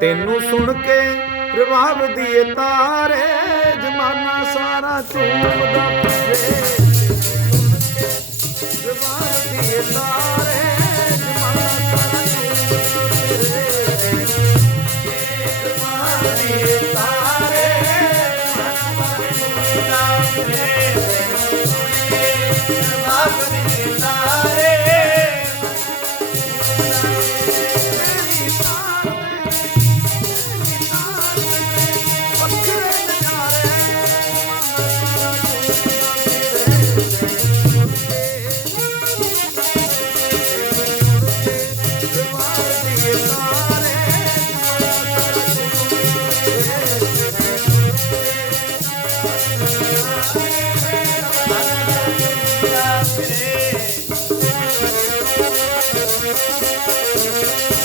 ਤੈਨੂੰ ਸੁਣ ਕੇ ਪ੍ਰਭਾਵ ਦੀਏ ਤਾਰੇ ਜਮਾਨਾ ਸਾਰਾ ਸੁਣ ਕੇ ਪ੍ਰਭਾਵ ਦੀਏ ਤਾਰੇ ਜਮਾਨਾ ਸਾਰਾ ਚੁੰਮਦਾ ਫਿਰੇ ਪ੍ਰਭਾਵ ਦੀਏ ਤਾਰੇ ਜਮਾਨਾ ਸਾਰਾ ਚੁੰਮਦਾ ਦੀਏ Yeah.